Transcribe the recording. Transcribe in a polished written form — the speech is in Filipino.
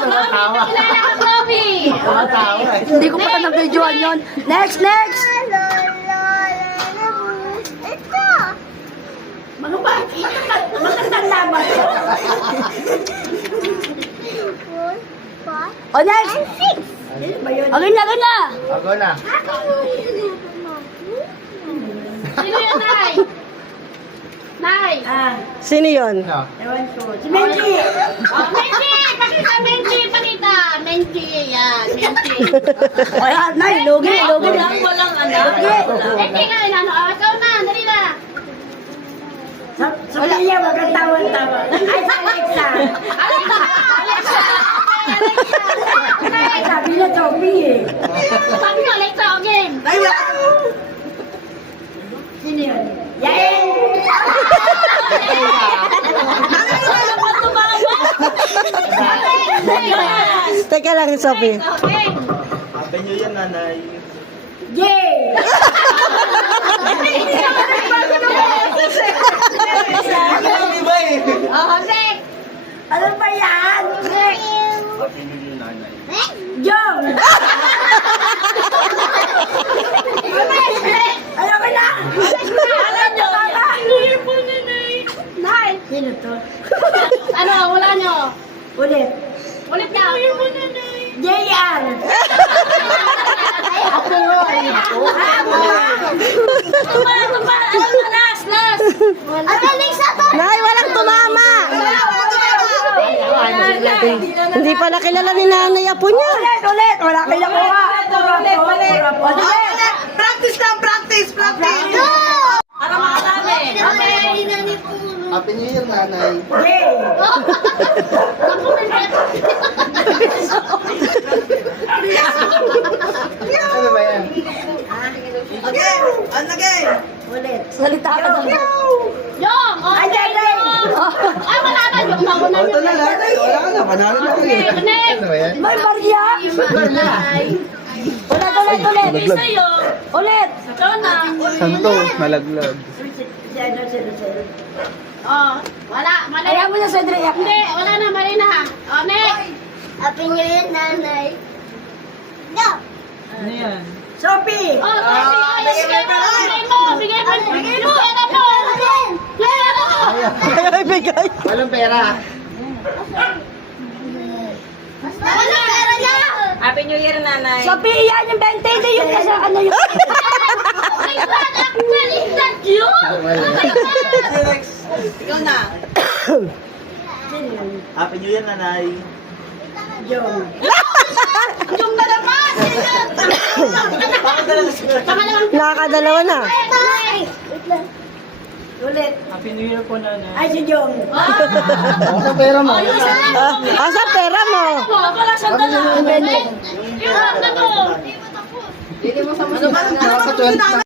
Tumatawa. Kilala ko, Chloe. Tumatawa eh. Hindi ko pa na-videoan yun. Next, next! O, next! Agin na, agin na! Ako na. Sino yun, Nay? Nay. Sino yun? Ano? Si Menchi! Oh, Menchi! Pakita, Menchi! Pakita! Menchi, yan. Menchi. O, yan, Nay, lugi, lugi. Walang anak. Menchi nga, ano? Ikaw na, dali na. Sophia, wag kang tawa-tawa. Ay, sa Alexa! Ay, sabi niya, Sophie eh. Sabi ko, Alexa, again. Sino yun? Yael! Teka lang, Sophie. Okay. Happy New Year, nanay. Yay! Iba eh. Oh, Sek. Ano ba yan? Happy New Year, nanay. Jong! Ayaw ko na! Alam nyo, hindi po na, Nay. Nay. Sino to? Ano, wala nyo. Ulit. Ulit ka. Hindi po na, Nay. JR! Ay, ako yun! Tuma. Ano, last. Ano, Alexa to? Nay, walang tumama! Hindi pa nakilala ni nanay apo niya. Ulit! Wala kayo nakuha! Practice lang, practice. Para makalabi. Okay. Happy New Year, nanay. Yay! Ano ba yan? Again, and again. Ulit. Salita ka daw. Yung. Ay, ay, ay! Ay, wala na. Yung nauna Ito na, nanay. Wala ka na. Panalo na ako eh. Connect. Ano ba yan? May barya! Ulit! Sa'yo. Ulit! Ikaw na. Santo, malaglag. Oh, wala. Mali. Ayaw mo na sa Andrea. Hindi, wala na. Mali na. Oh, next. Happy New Year, nanay. Go! Sophie! Oh, sorry. Oh, bigay mo. Bigay mo. Pera mo. Pera mo. Ay, bigay. Walang pera. Wala pera niya. Happy New Year, nanay. Sophie, yan yung 20. Hindi yung kasi ano yung... My God, actually, is that you? Wala. Ikaw na. Happy New Year, nanay. Jong. Yung na naman. Pangalawang Nakakadalawa na. Ulit. Happy New Year po, nanay. Ay, si Jong. Sa pera mo. Asa pera mo? Wala siyang dala. Yung na to. Ano ba?